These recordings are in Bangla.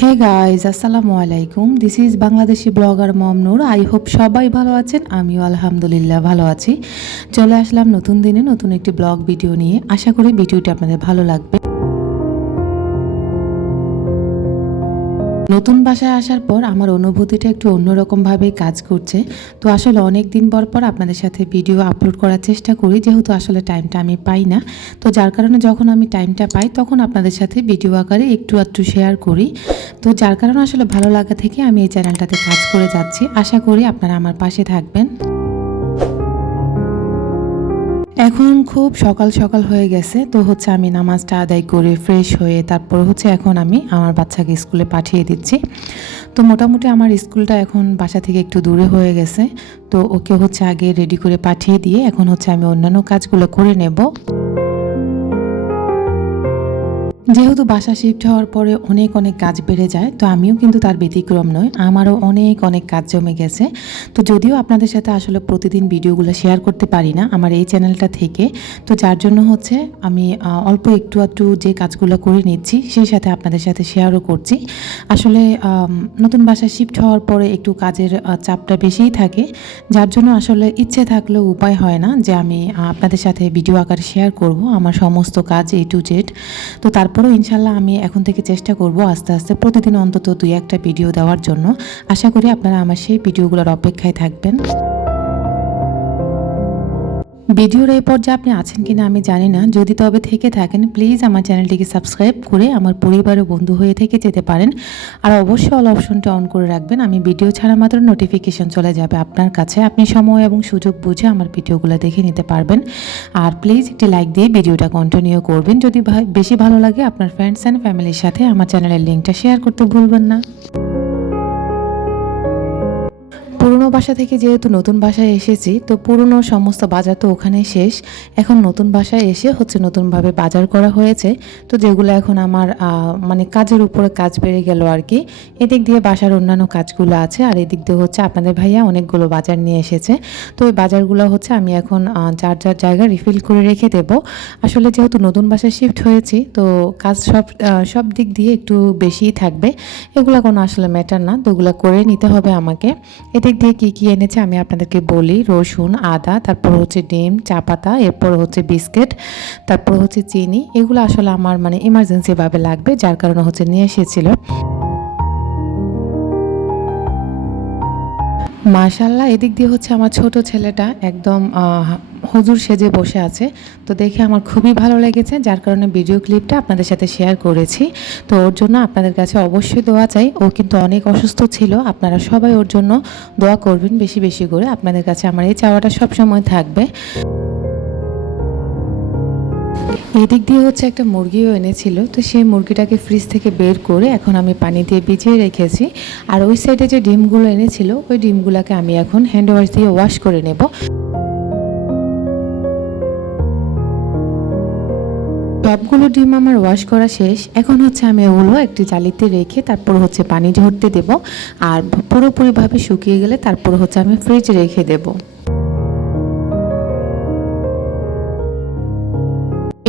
হে গাইজ, আসসালামু আলাইকুম। This is Bangladeshi blogger Momnur. I hope সবাই ভালো আছেন, আমিও আলহামদুলিল্লাহ ভালো আছি। চলে আসলাম নতুন দিনে নতুন একটি ব্লগ ভিডিও নিয়ে। আশা করি ভিডিওটি আপনাদের ভালো লাগবে। নতুন বাসায় আসার পর আমার অনুভূতিটা একটু অন্যরকমভাবে কাজ করছে। তো আসলে অনেক দিন পর আপনাদের সাথে ভিডিও আপলোড করার চেষ্টা করি, যেহেতু আসলে টাইমটা আমি পাই না। তো যার কারণে যখন আমি টাইমটা পাই তখন আপনাদের সাথে ভিডিও আকারে একটু আধটু শেয়ার করি। তো যার কারণে আসলে ভালো লাগা থেকে আমি এই চ্যানেলটাতে কাজ করে যাচ্ছি। আশা করি আপনারা আমার পাশে থাকবেন। এখন খুব সকাল সকাল হয়ে গেছে, তো হচ্ছে আমি নামাজটা আদায় করে ফ্রেশ হয়ে তারপর হচ্ছে এখন আমি আমার বাচ্চাকে স্কুলে পাঠিয়ে দিচ্ছি। তো মোটামুটি আমার স্কুলটা এখন বাসা থেকে একটু দূরে হয়ে গেছে। তো ওকে হচ্ছে আগে রেডি করে পাঠিয়ে দিয়ে এখন হচ্ছে আমি অন্যান্য কাজগুলো করে নেব। যেহেতু বাসা শিফট হওয়ার পরে অনেক কাজ বেড়ে যায়, তো আমিও কিন্তু তার ব্যতিক্রম নয়। আমারও অনেক কাজ জমে গেছে। তো যদিও আপনাদের সাথে আসলে প্রতিদিন ভিডিওগুলো শেয়ার করতে পারি না আমার এই চ্যানেলটা থেকে, তো যার জন্য হচ্ছে আমি অল্প একটু আধটু যে কাজগুলো করে নিচ্ছি সেই সাথে আপনাদের সাথে শেয়ারও করছি। আসলে নতুন বাসা শিফট হওয়ার পরে একটু কাজের চাপটা বেশিই থাকে, যার জন্য আসলে ইচ্ছে থাকলেও উপায় হয় না যে আমি আপনাদের সাথে ভিডিও আকারে শেয়ার করব আমার সমস্ত কাজ A to Z। তো তারপরেও ইনশাল্লাহ আমি এখন থেকে চেষ্টা করব আস্তে আস্তে প্রতিদিন অন্তত 2-1টা ভিডিও দেওয়ার জন্য। আশা করি আপনারা আমার সেই ভিডিওগুলোর অপেক্ষায় থাকবেন। ভিডিওর এই পর্যায়ে আপনি আছেন কিনা আমি জানি না, যদি তবে থেকে থাকেন প্লিজ আমার চ্যানেলটিকে সাবস্ক্রাইব করে আমার পরিবারের বন্ধু হয়ে থেকে যেতে পারেন। আর অবশ্যই অল অপশনটা অন করে রাখবেন, আমি ভিডিও ছাড়া মাত্র নোটিফিকেশন চলে যাবে আপনার কাছে। আপনি সময় এবং সুযোগ বুঝে আমার ভিডিওগুলো দেখে নিতে পারবেন। আর প্লিজ একটি লাইক দিয়ে ভিডিওটা কন্টিনিউ করবেন। যদি বেশি ভালো লাগে আপনার ফ্রেন্ডস অ্যান্ড ফ্যামিলির সাথে আমার চ্যানেলের লিঙ্কটা শেয়ার করতে ভুলবেন না। পুরনো বাসা থেকে যেহেতু নতুন বাসায় এসেছি, তো পুরনো সমস্ত বাজার তো ওখানে শেষ। এখন নতুন বাসায় এসে হচ্ছে নতুনভাবে বাজার করা হয়েছে, তো যেগুলো এখন আমার মানে কাজের উপরে কাজ বেড়ে গেল আর কি। এদিক দিয়ে বাসার অন্যান্য কাজগুলো আছে, আর এদিক দিয়ে হচ্ছে আপনাদের ভাইয়া অনেকগুলো বাজার নিয়ে এসেছে। তো ওই বাজারগুলো হচ্ছে আমি এখন যার জায়গা রিফিল করে রেখে দেব। আসলে যেহেতু নতুন বাসায় শিফট হয়েছি, তো কাজ সব দিক দিয়ে একটু বেশিই থাকবে। এগুলো কোনো আসলে ম্যাটার না, তো ওগুলো করে নিতে হবে আমাকে। এদিক দিয়ে কি এনেছে আমি আপনাদেরকে বলি। রসুন, আদা, তারপর হচ্ছে ডিম, চা পাতা, এরপর হচ্ছে বিস্কিট, তারপর হচ্ছে চিনি। এগুলো আসলে আমার মানে ইমার্জেন্সি ভাবে লাগবে, যার কারণে হচ্ছে নিয়ে এসেছিল। মাশাআল্লাহ, এদিক দিয়ে হচ্ছে আমার ছোট ছেলেটা একদম হুজুর সেজে বসে আছে। তো দেখে আমার খুবই ভালো লেগেছে, যার কারণে ভিডিও ক্লিপটা আপনাদের সাথে শেয়ার করেছি। তো ওর জন্য আপনাদের কাছে অবশ্যই দোয়া চাই। ও কিন্তু অনেক অসুস্থ ছিল, আপনারা সবাই ওর জন্য দোয়া করবেন বেশি করে। আপনাদের কাছে আমার এই চাওয়াটা সবসময় থাকবে। এদিক দিয়ে হচ্ছে একটা মুরগিও এনেছিল, তো সেই মুরগিটাকে ফ্রিজ থেকে বের করে এখন আমি পানি দিয়ে ভিজিয়ে রেখেছি। আর ওই সাইডে যে ডিমগুলো এনেছিল ওই ডিমগুলোকে আমি এখন হ্যান্ড ওয়াশ দিয়ে ওয়াশ করে নেব। সবগুলো ডিম আমার ওয়াশ করা শেষ। এখন হচ্ছে আমি ওগুলো একটি জালিতে রেখে তারপর হচ্ছে পানি ঝরতে দেব। আর পুরোপুরিভাবে শুকিয়ে গেলে তারপর হচ্ছে আমি ফ্রিজে রেখে দেব।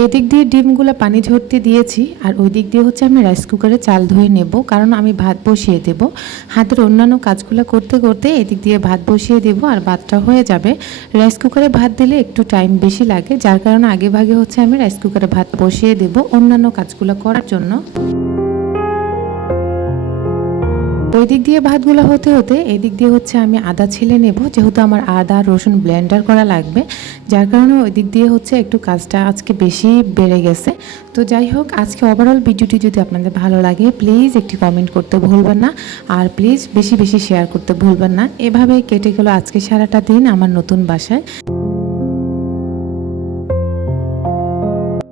এদিক দিয়ে ডিমগুলো পানি ঝরতে দিয়েছি, আর ওই দিক দিয়ে হচ্ছে আমি রাইস কুকারে চাল ধুয়ে নেব, কারণ আমি ভাত বসিয়ে দেব। হাতের অন্যান্য কাজগুলো করতে এদিক দিয়ে ভাত বসিয়ে দেব, আর ভাতটা হয়ে যাবে। রাইস কুকারে ভাত দিলে একটু টাইম বেশি লাগে, যার কারণে আগে ভাগে হচ্ছে আমি রাইস কুকারে ভাত বসিয়ে দেব অন্যান্য কাজগুলো করার জন্য। ওই দিক দিয়ে ভাতগুলো হতে এদিক দিয়ে হচ্ছে আমি আদা ছিলে নেব, যেহেতু আমার আদা রসুন ব্লেন্ডার করা লাগবে, যার কারণে ওই দিক দিয়ে হচ্ছে একটু কাজটা আজকে বেশি বেড়ে গেছে। তো যাই হোক, আজকে ওভারঅল ভিডিওটি যদি আপনাদের ভালো লাগে প্লিজ একটি কমেন্ট করতে ভুলবেন না, আর প্লিজ বেশি শেয়ার করতে ভুলবেন না। এভাবে কেটে গেল আজকে সারাটা দিন আমার নতুন বাসায়।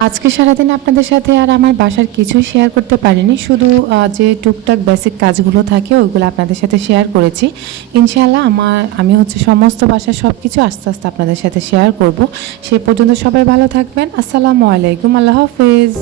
আজকে সারাদিন আপনাদের সাথে আর আমার বাসার কিছু শেয়ার করতে পারিনি, শুধু যে টুকটাক বেসিক কাজগুলো থাকে ওইগুলো আপনাদের সাথে শেয়ার করেছি। ইনশাআল্লাহ আমি হচ্ছে সমস্ত বাসার সব কিছু আস্তে আস্তে আপনাদের সাথে শেয়ার করব। সে পর্যন্ত সবাই ভালো থাকবেন। আসসালামু আলাইকুম, আল্লাহ হাফেজ।